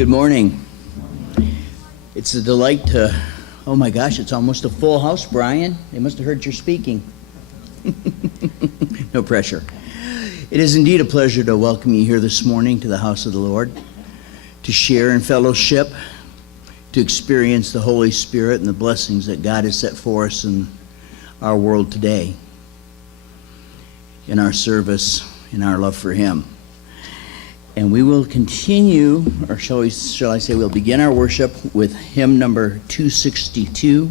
Good morning. It's a delight to, oh my gosh, it's almost a full house, Brian. They must have heard you're speaking. No pressure. It is indeed a pleasure to welcome you here this morning to the house of the Lord, to share in fellowship, to experience the Holy Spirit and the blessings that God has set for us in our world today, in our service, in our love for Him. And we will continue, or shall I say, we'll begin our worship with hymn number 262,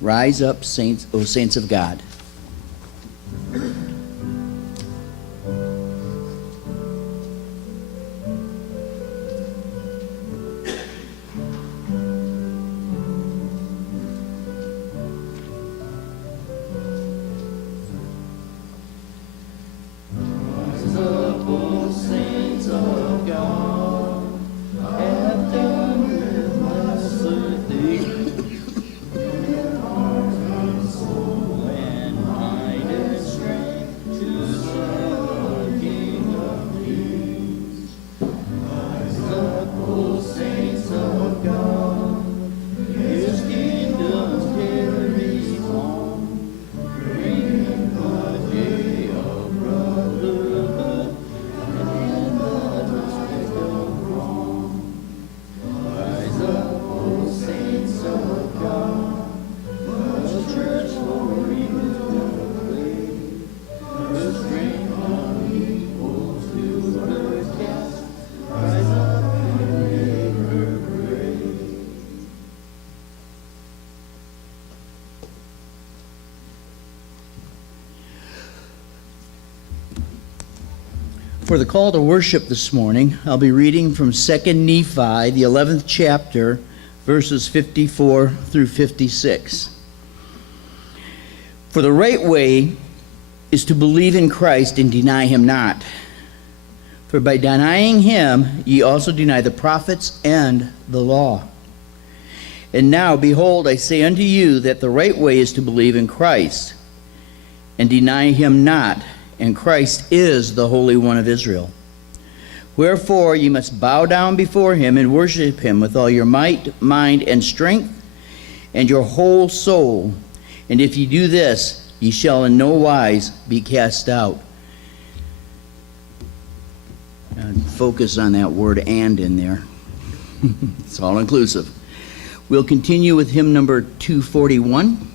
Rise Up, Saints, O Saints of God. For the call to worship this morning, I'll be reading from 2 Nephi, the 11th chapter, verses 54 through 56. For the right way is to believe in Christ and deny him not. For by denying him, ye also deny the prophets and the law. And now, behold, I say unto you that the right way is to believe in Christ and deny him not. And Christ is the Holy One of Israel. Wherefore ye must bow down before him and worship him with all your might, mind, and strength, and your whole soul. And if ye do this, ye shall in no wise be cast out. Focus on that word "and" in there. It's all inclusive. We'll continue with hymn number 241.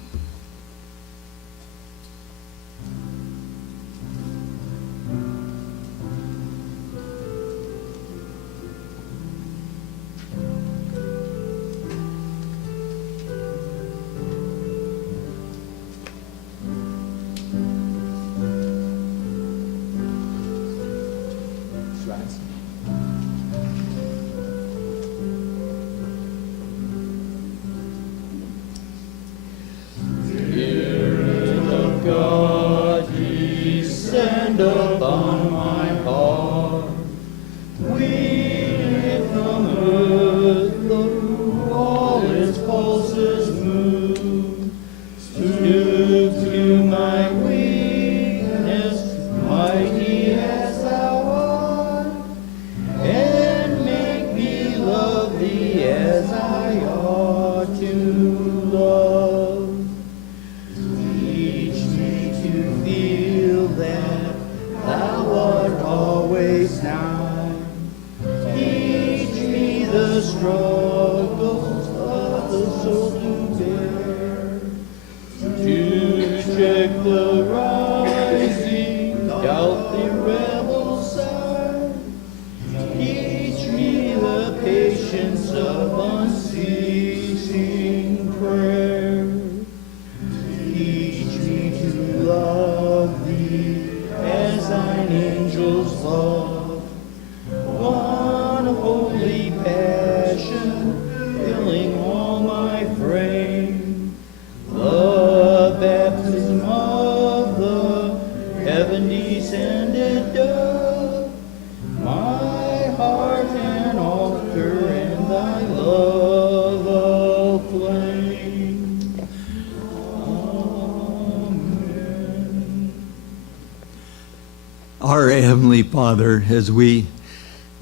Our Heavenly Father, as we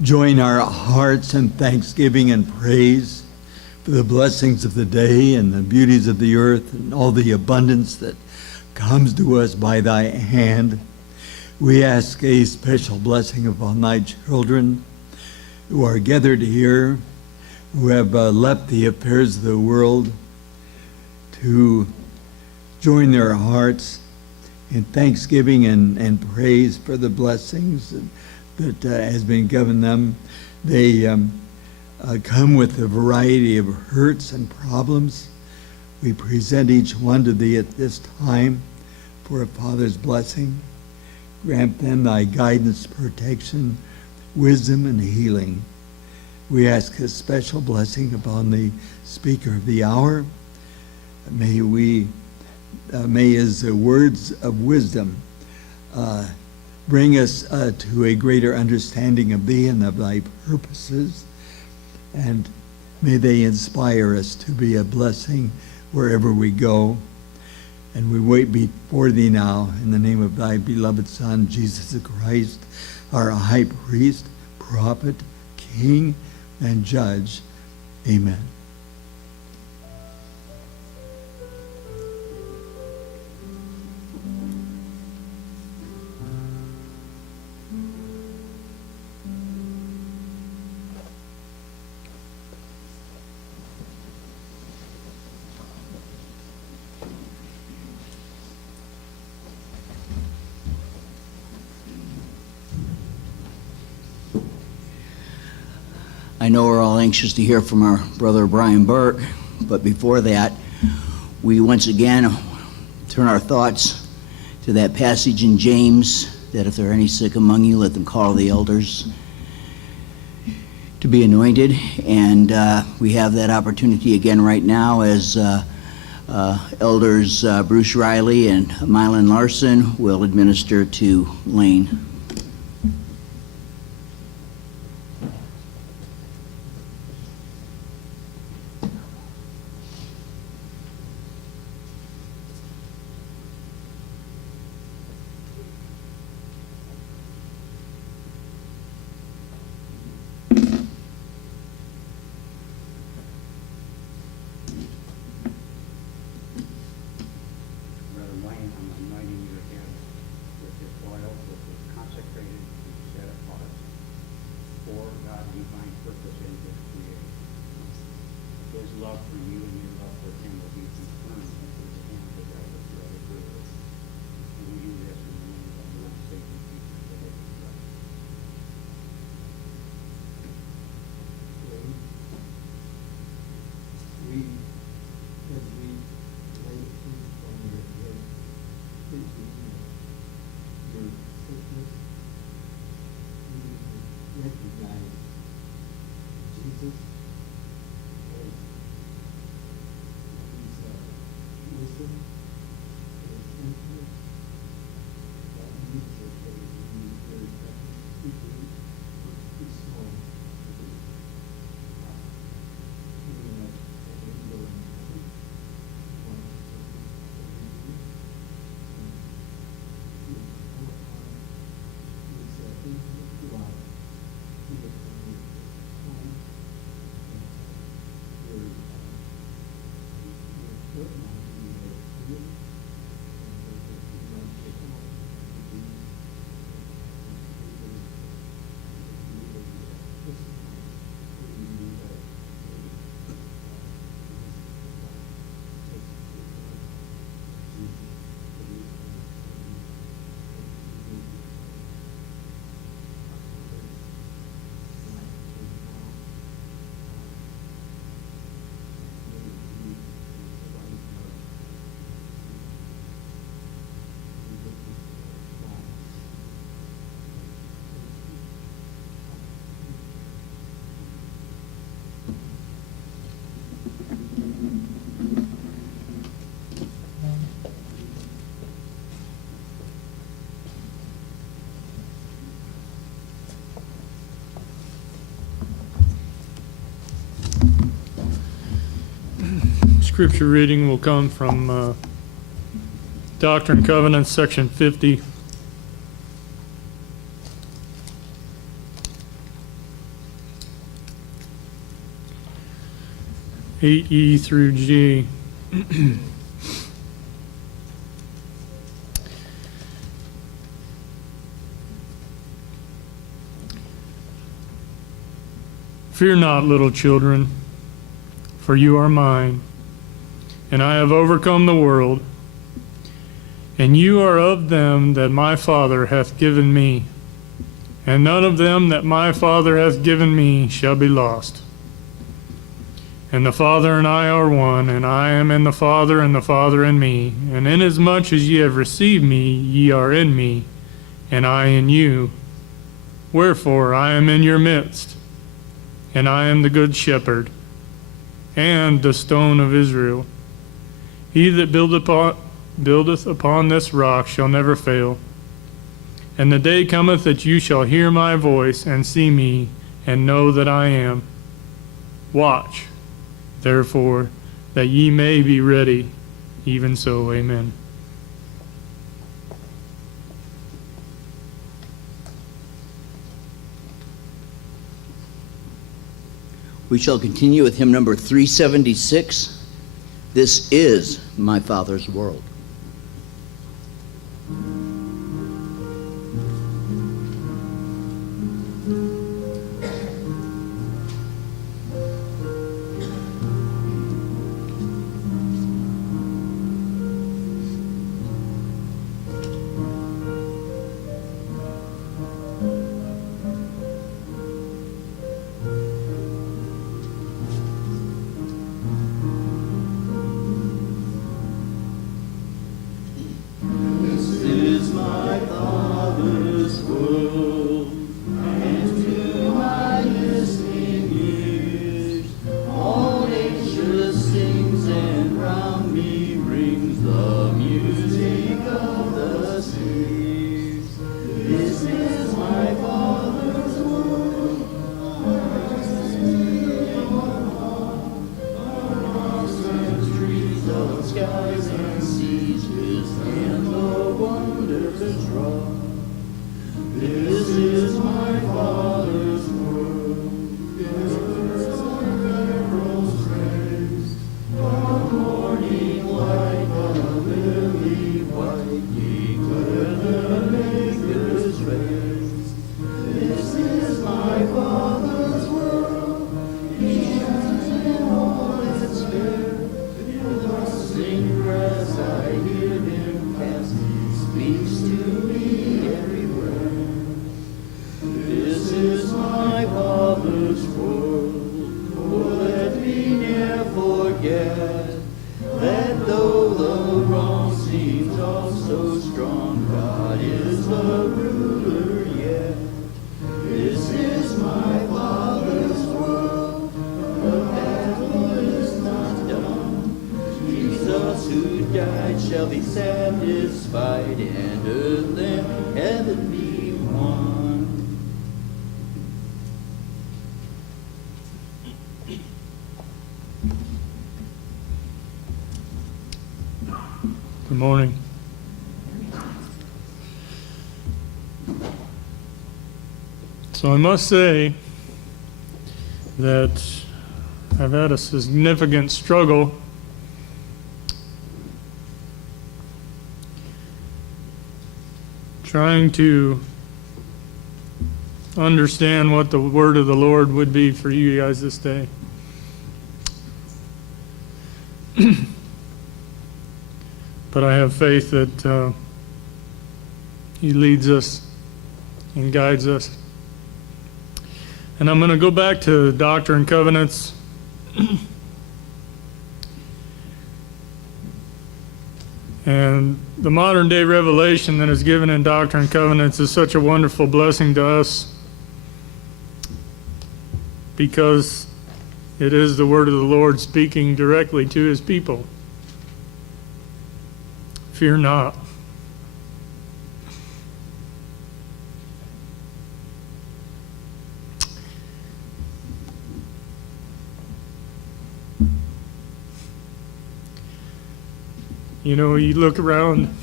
join our hearts in thanksgiving and praise for the blessings of the day and the beauties of the earth and all the abundance that comes to us by thy hand. We ask a special blessing upon thy children who are gathered here, who have left the affairs of the world to join their hearts in thanksgiving and praise for the blessings that has been given them. They come with a variety of hurts and problems. We present each one to thee at this time for a Father's blessing. Grant them thy guidance, protection, wisdom, and healing. We ask a special blessing upon the speaker of the hour. May his words of wisdom bring us to a greater understanding of thee and of thy purposes, and may they inspire us to be a blessing wherever we go. And we wait before thee now in the name of thy beloved Son, Jesus Christ, our high priest, prophet, king, and judge. Amen. I know we're all anxious to hear from our brother Brian Burk, but before that, we once again turn our thoughts to that passage in James, that if there are any sick among you, let them call the elders to be anointed. And we have that opportunity again right now as elders Bruce Riley and Mylan Larson will administer to Lane. Scripture reading will come from Doctrine and Covenants, section 50. 8E through G. Fear not, little children, for you are mine, and I have overcome the world. And you are of them that my Father hath given me, and none of them that my Father hath given me shall be lost. And the Father and I are one, and I am in the Father, and the Father in me. And inasmuch as ye have received me, ye are in me, and I in you. Wherefore I am in your midst, and I am the good shepherd, and the stone of Israel. He that buildeth upon this rock shall never fail. And the day cometh that you shall hear my voice, and see me, and know that I am. Watch, therefore, that ye may be ready. Even so, amen. We shall continue with hymn number 376. This is my Father's world. Shall be satisfied, and earth and heaven be one. Good morning. So I must say that I've had a significant struggle trying to understand what the word of the Lord would be for you guys this day. But I have faith that He leads us and guides us. And I'm going to go back to Doctrine and Covenants. And the modern day revelation that is given in Doctrine and Covenants is such a wonderful blessing to us because it is the word of the Lord speaking directly to His people. Fear not. You know, you look around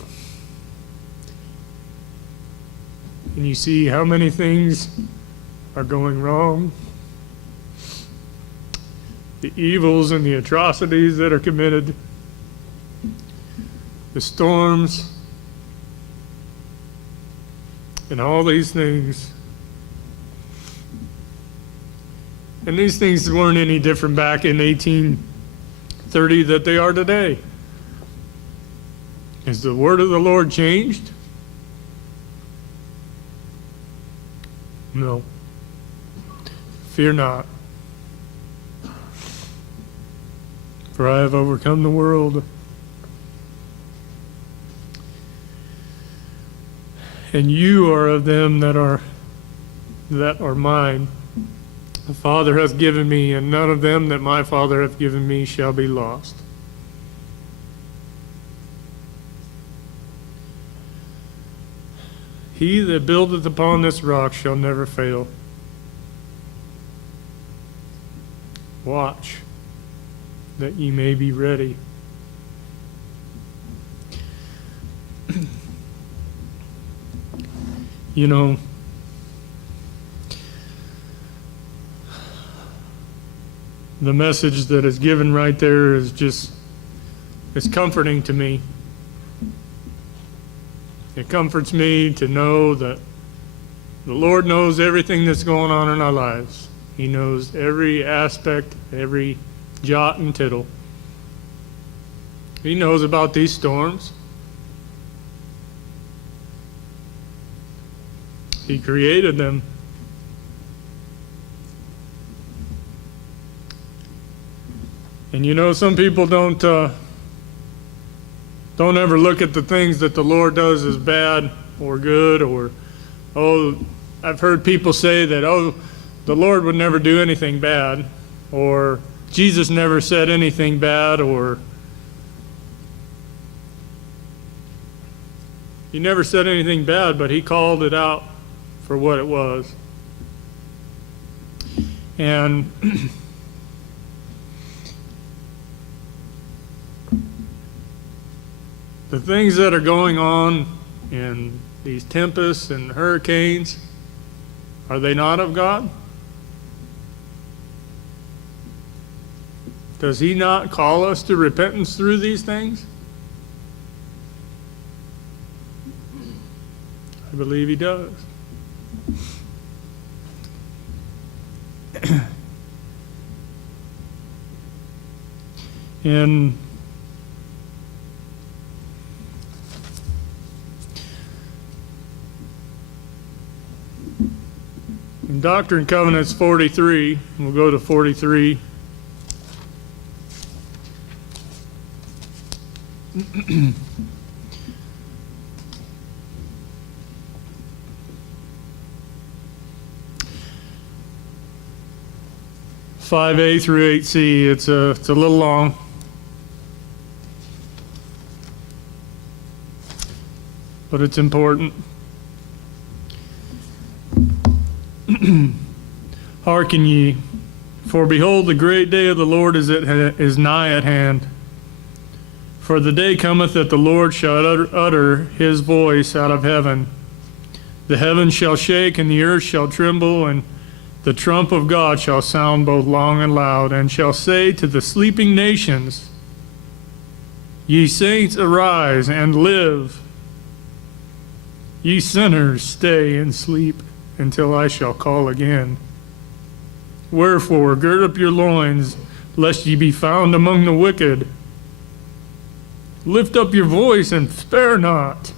and you see how many things are going wrong. the evils and the atrocities that are committed, the storms, and all these things. And these things weren't any different back in 1830 that they are today. Has the word of the Lord changed? No. Fear not, for I have overcome the world. And you are of them that are mine. The Father hath given me, and none of them that my Father hath given me shall be lost. He that buildeth upon this rock shall never fail. Watch, that ye may be ready. You know, the message that is given right there is just, it's comforting to me. It comforts me to know that the Lord knows everything that's going on in our lives. He knows every aspect, every jot and tittle. He knows about these storms. He created them. And you know, some people don't ever look at the things that the Lord does as bad or good, or, oh, I've heard people say that, oh, the Lord would never do anything bad, or Jesus never said anything bad, or he never said anything bad, but he called it out for what it was. And the things that are going on in these tempests and hurricanes, are they not of God? Does he not call us to repentance through these things? I believe he does. In Doctrine and Covenants 43, we'll go to 43. (5A through 8C). It's a little long. But it's important. Hearken ye, for behold, the great day of the Lord is nigh at hand. For the day cometh that the Lord shall utter his voice out of heaven. The heavens shall shake, and the earth shall tremble, and the trump of God shall sound both long and loud, and shall say to the sleeping nations, Ye saints, arise and live. Ye sinners, stay and sleep until I shall call again. Wherefore, gird up your loins, lest ye be found among the wicked. Lift up your voice and spare not.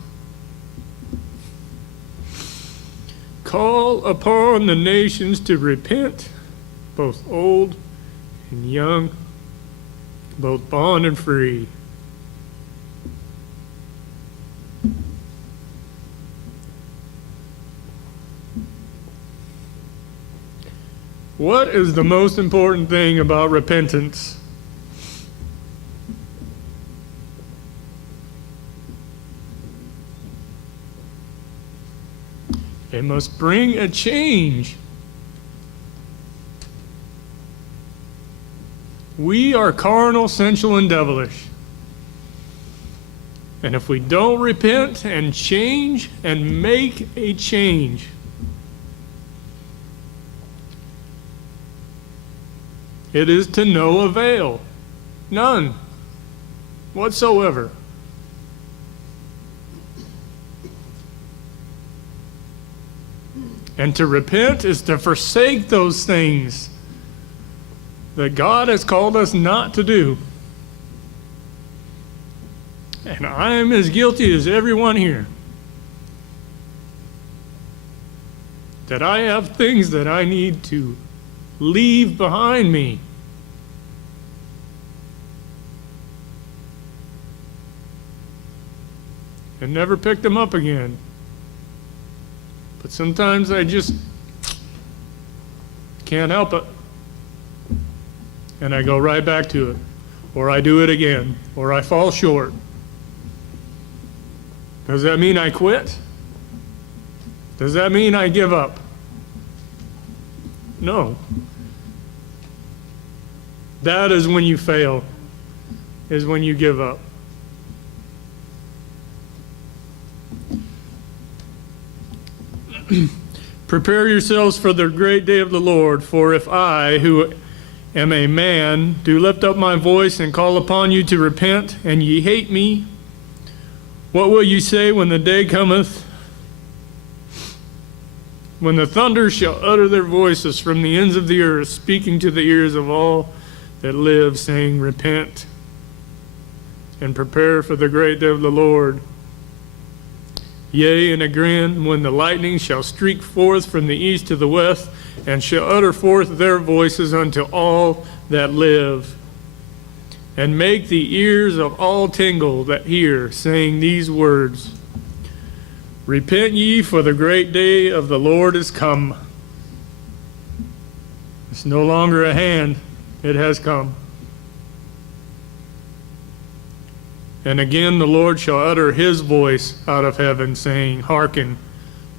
Call upon the nations to repent, both old and young, both bond and free. What is the most important thing about repentance? It must bring a change. We are carnal, sensual, and devilish. And if we don't repent and change and make a change, It is to no avail. None whatsoever. And to repent is to forsake those things that God has called us not to do. And I am as guilty as everyone here. That I have things that I need to leave behind me. And never pick them up again. But sometimes I just can't help it. And I go right back to it. Or I do it again. Or I fall short. Does that mean I quit? Does that mean I give up? No. That is when you fail, is when you give up. Prepare yourselves for the great day of the Lord, for if I, who am a man, do lift up my voice and call upon you to repent, and ye hate me, what will you say when the day cometh, when the thunders shall utter their voices from the ends of the earth, speaking to the ears of all that live, saying, repent, and prepare for the great day of the Lord? Yea, and again, when the lightning shall streak forth from the east to the west, and shall utter forth their voices unto all that live, and make the ears of all tingle that hear, saying these words, repent ye, for the great day of the Lord is come. It's no longer a hand, it has come. And again the Lord shall utter his voice out of heaven, saying, hearken,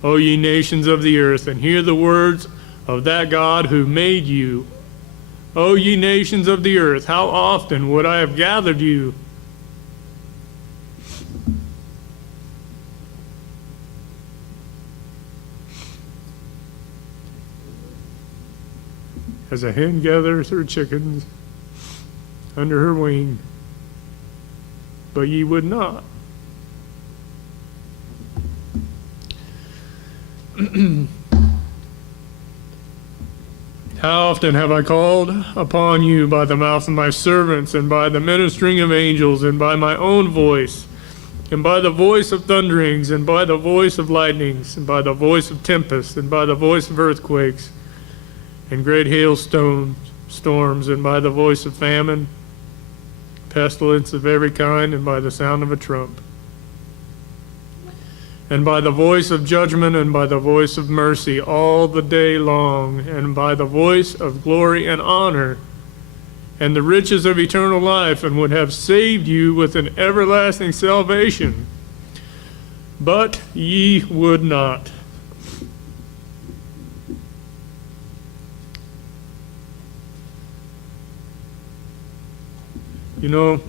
O ye nations of the earth, and hear the words of that God who made you. O ye nations of the earth, how often would I have gathered you? As a hen gathers her chickens under her wing, but ye would not. How often have I called upon you by the mouth of my servants, and by the ministering of angels, and by my own voice, and by the voice of thunderings, and by the voice of lightnings, and by the voice of tempests, and by the voice of earthquakes, and great storms, and by the voice of famine, pestilence of every kind, and by the sound of a trump, and by the voice of judgment, and by the voice of mercy all the day long, and by the voice of glory and honor, and the riches of eternal life, and would have saved you with an everlasting salvation. But ye would not. You know,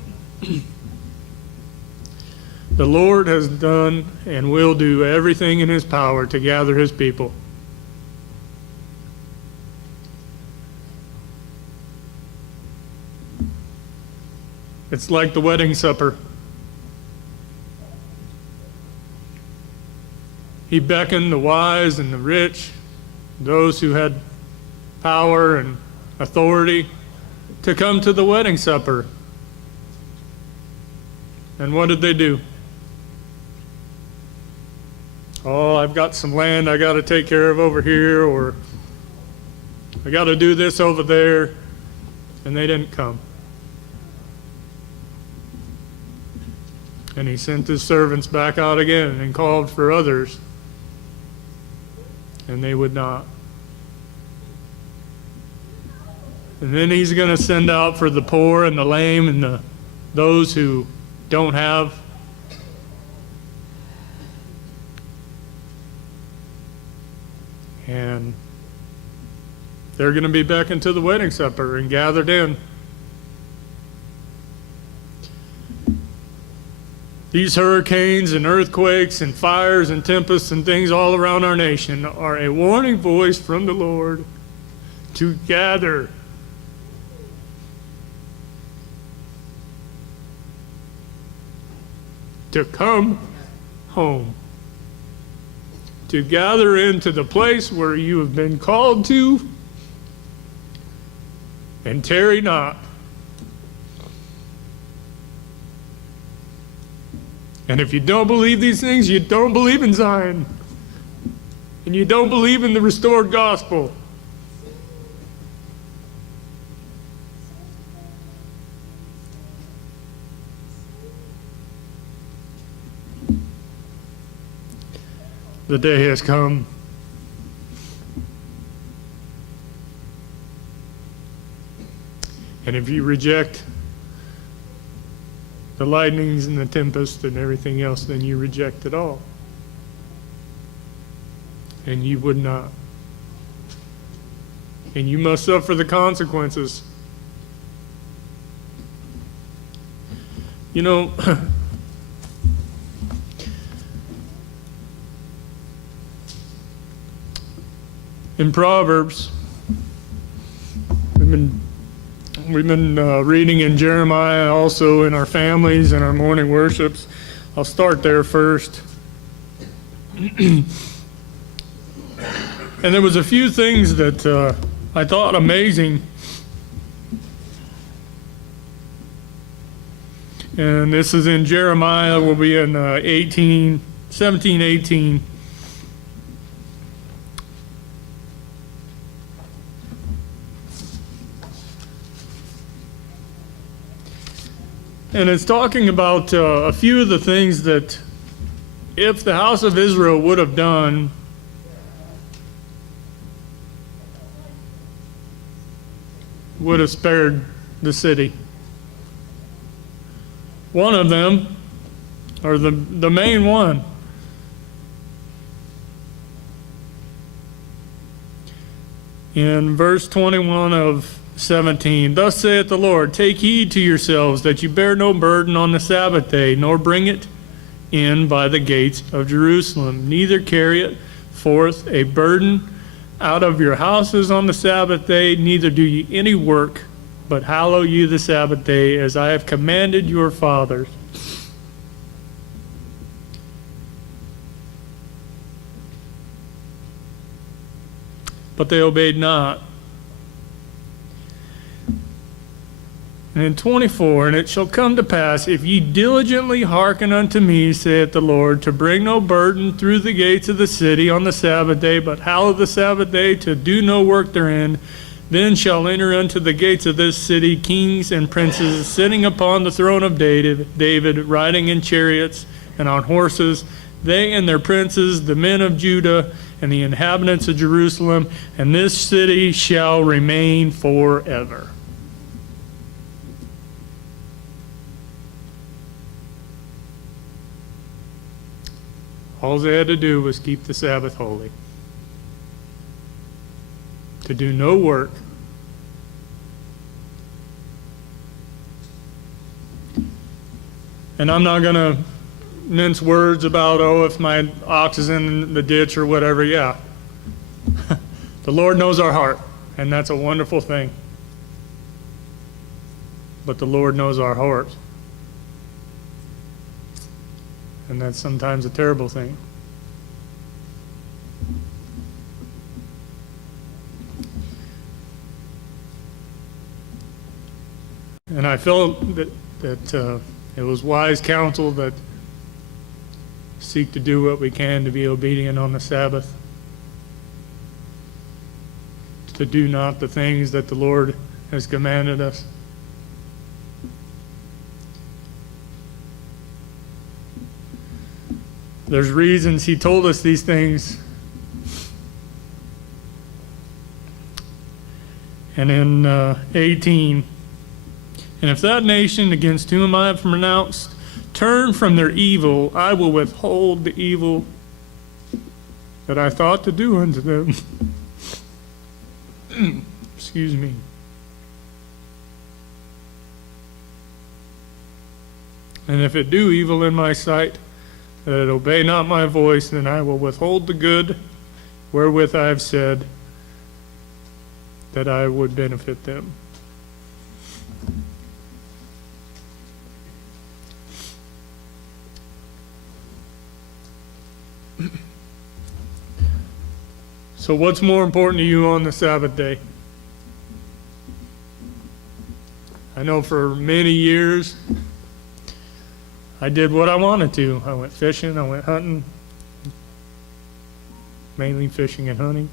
the Lord has done and will do everything in his power to gather his people. It's like the wedding supper. He beckoned the wise and the rich, those who had power and authority, to come to the wedding supper. And what did they do? Oh, I've got some land I got to take care of over here, or I got to do this over there. And they didn't come. And he sent his servants back out again and called for others. And they would not. And then he's going to send out for the poor and the lame and those who don't have. And they're going to be beckoned to the wedding supper and gathered in. These hurricanes and earthquakes and fires and tempests and things all around our nation are a warning voice from the Lord to gather to come home, to gather into the place where you have been called to, and tarry not. And if you don't believe these things, you don't believe in Zion, and you don't believe in the restored gospel. The day has come. And if you reject the lightnings and the tempest and everything else, then you reject it all. And you would not. And you must suffer the consequences. You know, in Proverbs, we've been reading in Jeremiah also in our families and our morning worships. I'll start there first. And there was a few things that I thought amazing. And this is in Jeremiah, we'll be in 17, 18. And it's talking about a few of the things that if the house of Israel would have done, would have spared the city. One of them, or the main one, in verse 21 of 17, thus saith the Lord, take heed to yourselves that you bear no burden on the Sabbath day, nor bring it in by the gates of Jerusalem, neither carry it forth a burden out of your houses on the Sabbath day, neither do ye any work, but hallow you the Sabbath day, as I have commanded your fathers. But they obeyed not. And in 24, and it shall come to pass, if ye diligently hearken unto me, saith the Lord, to bring no burden through the gates of the city on the Sabbath day, but hallow the Sabbath day, to do no work therein, then shall enter unto the gates of this city kings and princes, sitting upon the throne of David, riding in chariots and on horses, they and their princes, the men of Judah, and the inhabitants of Jerusalem, and this city shall remain forever. All they had to do was keep the Sabbath holy, to do no work. And I'm not going to mince words about, oh, if my ox is in the ditch or whatever. Yeah. The Lord knows our heart, and that's a wonderful thing. But the Lord knows our heart. And that's sometimes a terrible thing. And I felt that it was wise counsel that seek to do what we can to be obedient on the Sabbath, to do not the things that the Lord has commanded us. There's reasons he told us these things. And in 18, and if that nation against whom I have pronounced turn from their evil, I will withhold the evil that I thought to do unto them. Excuse me. And if it do evil in my sight, that it obey not my voice, then I will withhold the good wherewith I have said that I would benefit them. So what's more important to you on the Sabbath day? I know for many years I did what I wanted to. I went fishing, I went hunting, mainly fishing and hunting.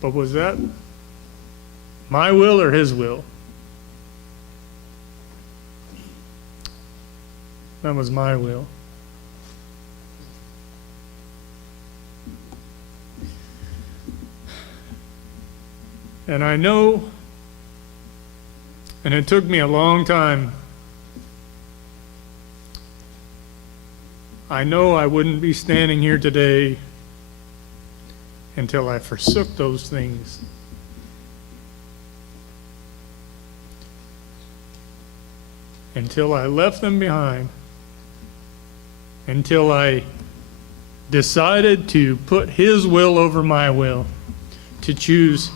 But was that my will or his will? That was my will. And I know, and it took me a long time, I know I wouldn't be standing here today until I forsook those things. Until I left them behind. Until I decided to put his will over my will. To choose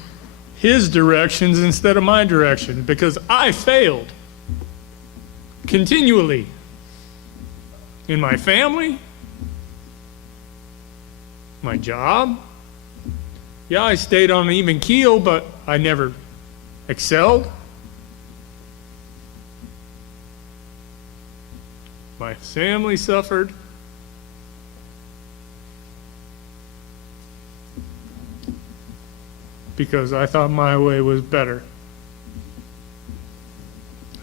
his directions instead of my direction. Because I failed. Continually. In my family. My job. Yeah, I stayed on an even keel, but I never excelled. My family suffered. Because I thought my way was better.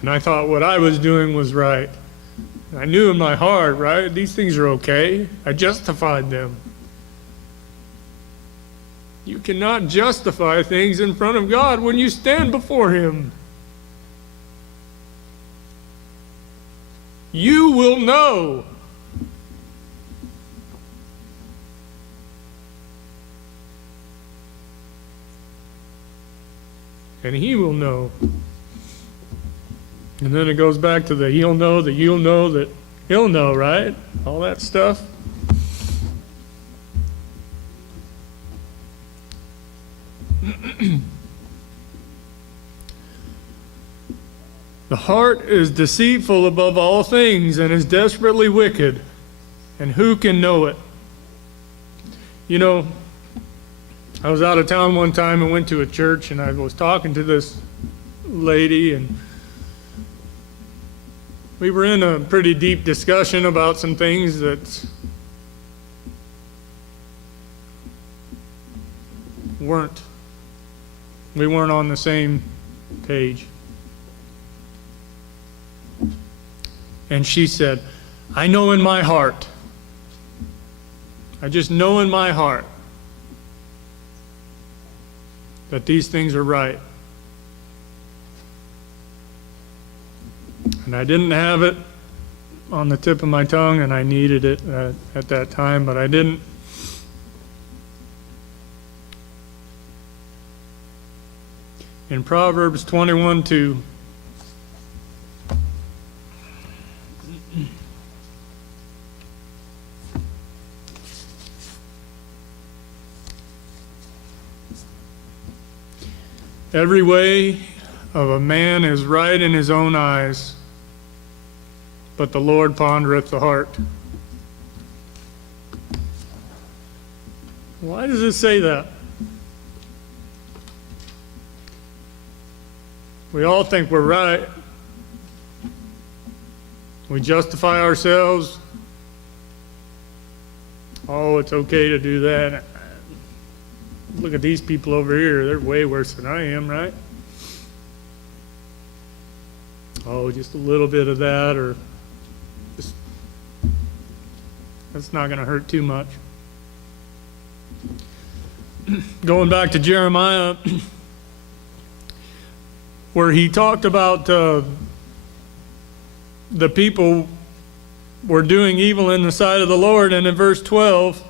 And I thought what I was doing was right. I knew in my heart, right, these things are okay. I justified them. You cannot justify things in front of God when you stand before Him. You will know. And He will know. And then it goes back to the He'll know, that you'll know, that He'll know, right? All that stuff. The heart is deceitful above all things and is desperately wicked, and who can know it? You know, I was out of town one time and went to a church, and I was talking to this lady, and we were in a pretty deep discussion about some things that we weren't on the same page. And she said, I know in my heart, I just know in my heart that these things are right. And I didn't have it on the tip of my tongue, and I needed it at that time, but I didn't. In Proverbs 21:2, every way of a man is right in his own eyes, but the Lord pondereth the heart. Why does it say that? We all think we're right. We justify ourselves. Oh, it's okay to do that. Look at these people over here. They're way worse than I am, right? Oh, just a little bit of that, or just, that's not going to hurt too much. Going back to Jeremiah, where he talked about the people were doing evil in the sight of the Lord, and in verse 12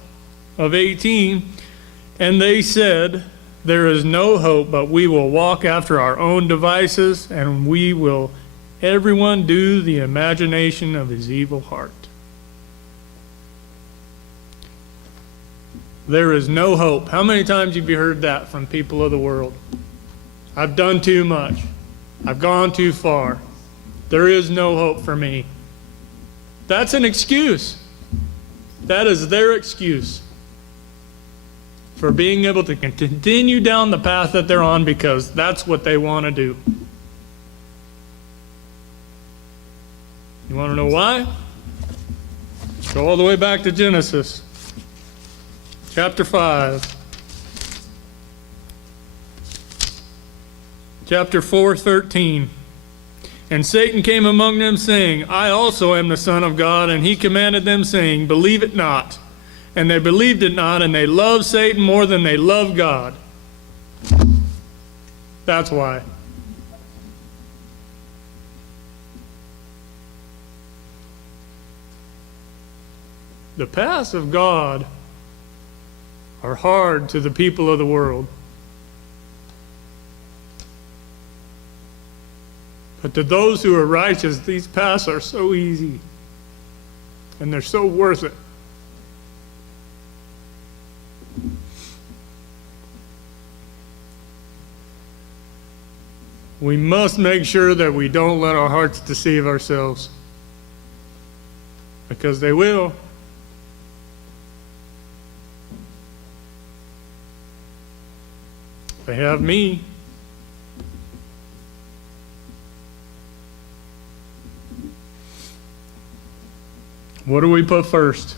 of 18, and they said, there is no hope, but we will walk after our own devices, and we will everyone do the imagination of his evil heart. There is no hope. How many times have you heard that from people of the world? I've done too much. I've gone too far. There is no hope for me. That's an excuse. That is their excuse for being able to continue down the path that they're on because that's what they want to do. You want to know why? Go all the way back to Genesis, chapter 5. Chapter 4:13. And Satan came among them, saying, I also am the Son of God. And he commanded them, saying, Believe it not. And they believed it not, and they loved Satan more than they loved God. That's why. The paths of God are hard to the people of the world. But to those who are righteous, these paths are so easy, and they're so worth it. We must make sure that we don't let our hearts deceive ourselves, because they will. They have me. What do we put first?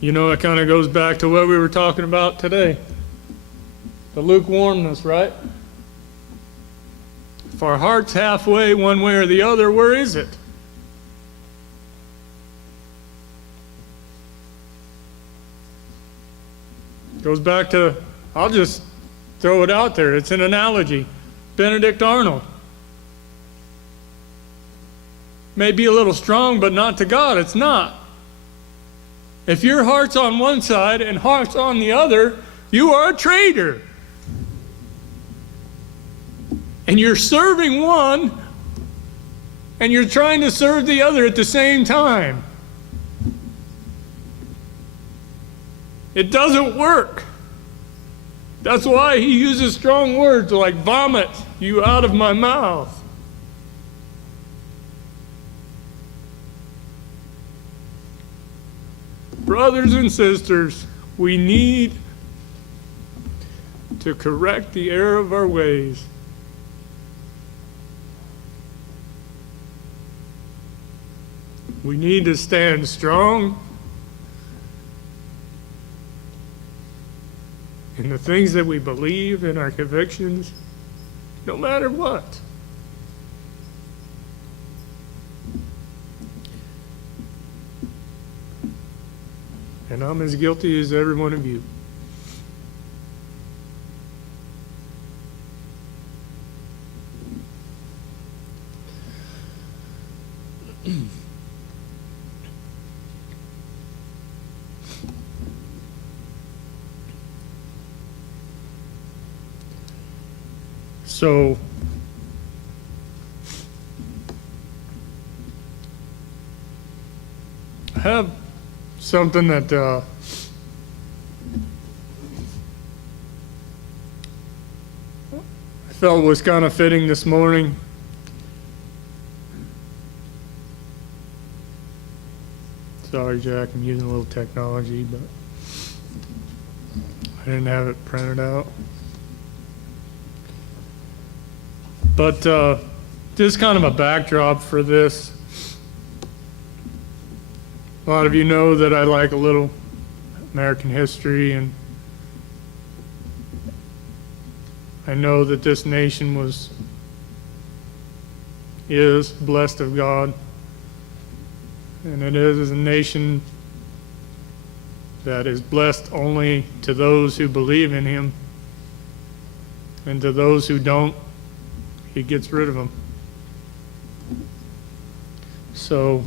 You know, it kind of goes back to what we were talking about today. The lukewarmness, right? If our heart's halfway one way or the other, where is it? Goes back to, I'll just throw it out there. It's an analogy. Benedict Arnold. May be a little strong, but not to God. It's not. If your heart's on one side and heart's on the other, you are a traitor. And you're serving one, and you're trying to serve the other at the same time. It doesn't work. That's why he uses strong words like vomit you out of my mouth. Brothers and sisters, we need to correct the error of our ways. We need to stand strong in the things that we believe, in our convictions, no matter what. And I'm as guilty as every one of you. So, I have something that I felt was kind of fitting this morning. Sorry, Jack, I'm using a little technology, but I didn't have it printed out. But just kind of a backdrop for this. A lot of you know that I like a little American history, and I know that this nation is blessed of God, and it is a nation that is blessed only to those who believe in Him, and to those who don't, He gets rid of them. So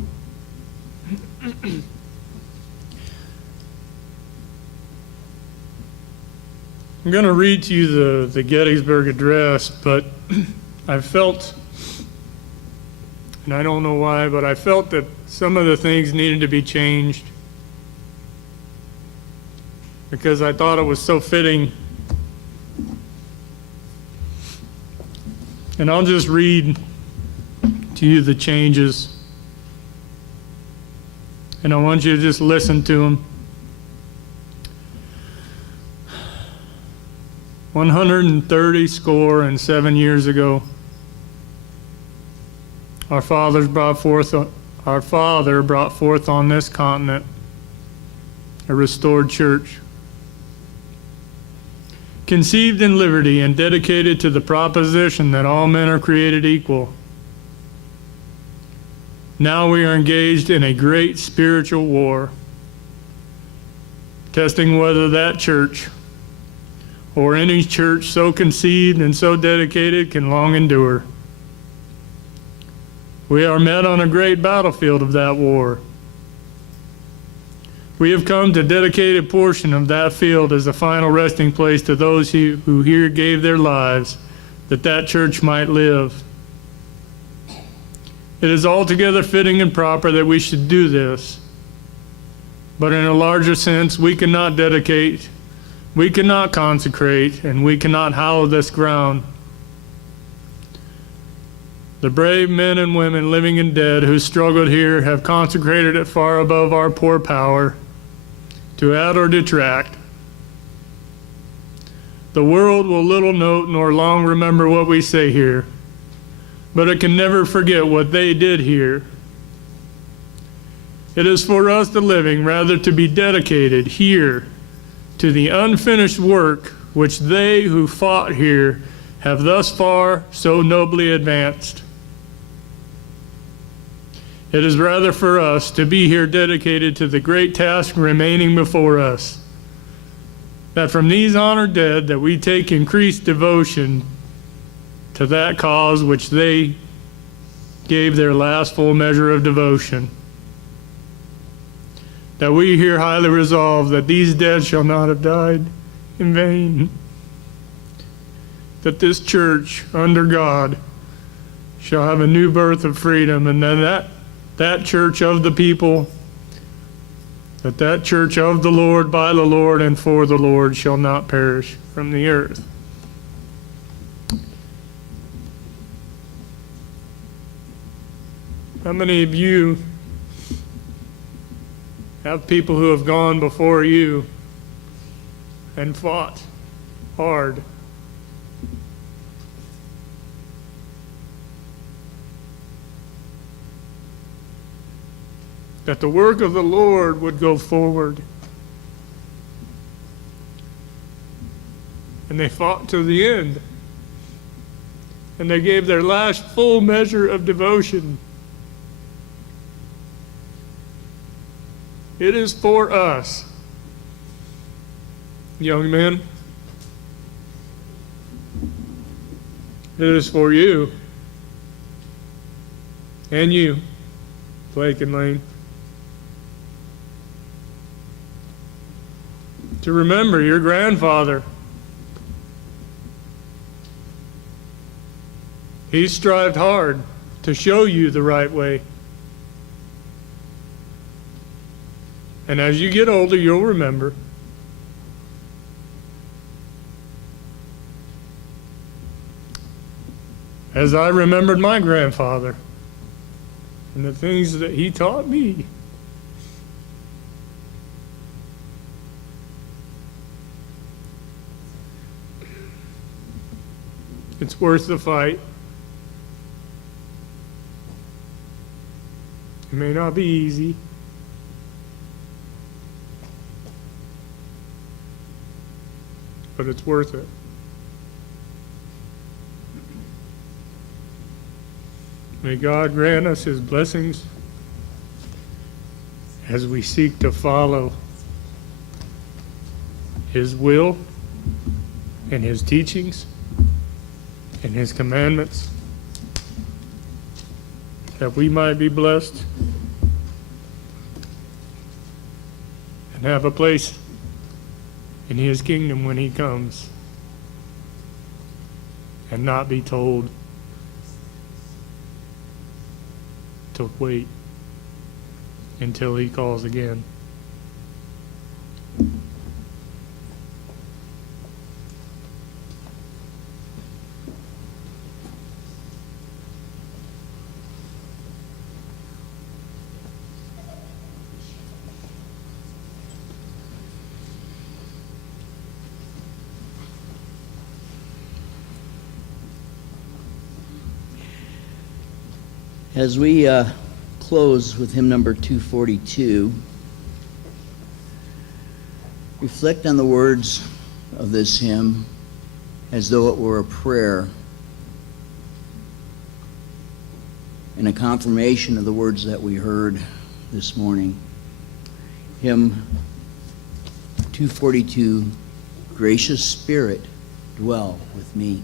I'm going to read to you the Gettysburg Address, but I felt, and I don't know why, but I felt that some of the things needed to be changed because I thought it was so fitting. And I'll just read to you the changes. And I want you to just listen to them. 137 years ago, our Father brought forth on this continent a restored church, conceived in liberty and dedicated to the proposition that all men are created equal. Now we are engaged in a great spiritual war, testing whether that church or any church so conceived and so dedicated can long endure. We are met on a great battlefield of that war. We have come to dedicate a portion of that field as a final resting place to those who here gave their lives that that church might live. It is altogether fitting and proper that we should do this. But in a larger sense, we cannot dedicate, we cannot consecrate, and we cannot hallow this ground. The brave men and women, living and dead, who struggled here have consecrated it far above our poor power to add or detract. The world will little note nor long remember what we say here, but it can never forget what they did here. It is for us, the living, rather to be dedicated here to the unfinished work which they who fought here have thus far so nobly advanced. It is rather for us to be here dedicated to the great task remaining before us, that from these honored dead that we take increased devotion to that cause which they gave their last full measure of devotion. That we here highly resolve that these dead shall not have died in vain. That this church under God shall have a new birth of freedom, and then that church of the people, that church of the Lord, by the Lord, and for the Lord shall not perish from the earth. How many of you have people who have gone before you and fought hard? That the work of the Lord would go forward. And they fought to the end. And they gave their last full measure of devotion. It is for us, young men. It is for you. And you, Blake and Lane. To remember your grandfather. He strived hard to show you the right way. And as you get older, you'll remember. As I remembered my grandfather and the things that he taught me. It's worth the fight. It may not be easy. But it's worth it. May God grant us His blessings as we seek to follow His will and His teachings and His commandments, that we might be blessed and have a place in His kingdom when He comes, and not be told to wait until He calls again. As we close with hymn number 242, reflect on the words of this hymn as though it were a prayer and a confirmation of the words that we heard this morning. Hymn 242, Gracious Spirit, dwell with me.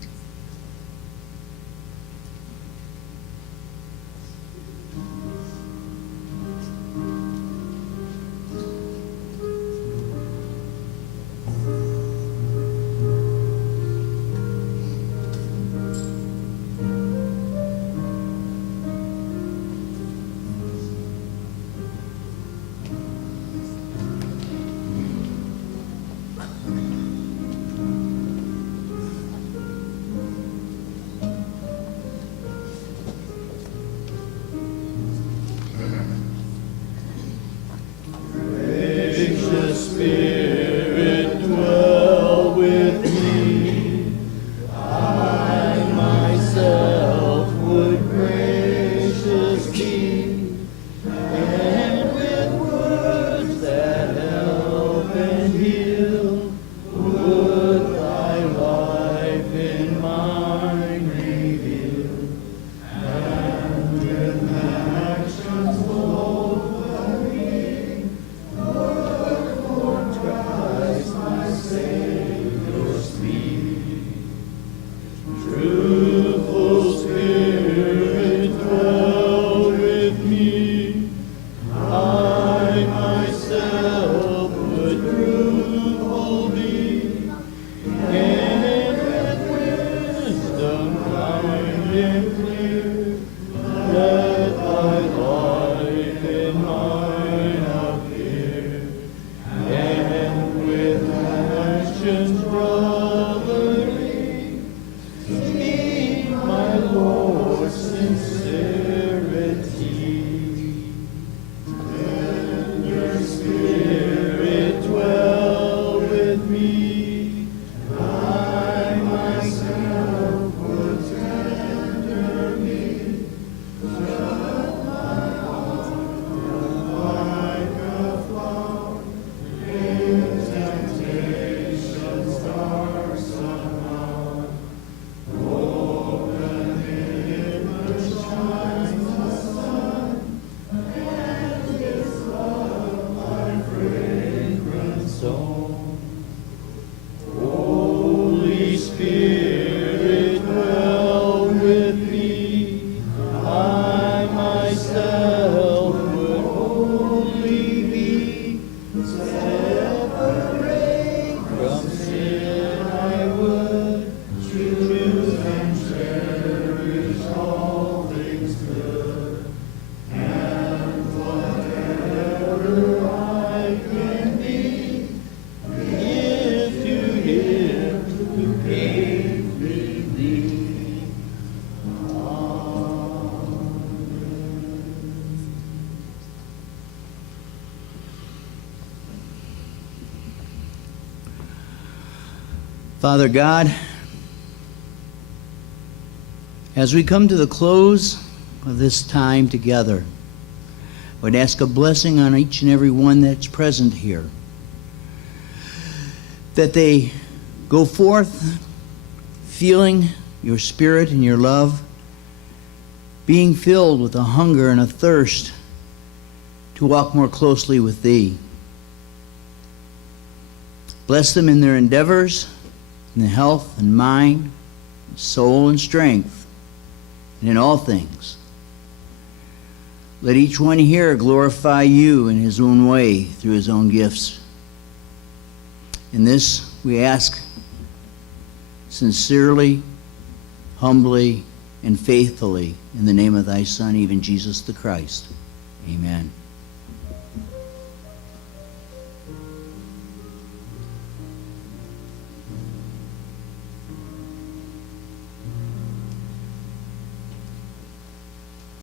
Father God, as we come to the close of this time together, I would ask a blessing on each and every one that's present here, that they go forth feeling your spirit and your love, being filled with a hunger and a thirst to walk more closely with Thee. Bless them in their endeavors, in the health and mind, soul and strength, and in all things. Let each one here glorify You in his own way through his own gifts. In this we ask sincerely, humbly, and faithfully in the name of Thy Son, even Jesus the Christ. Amen.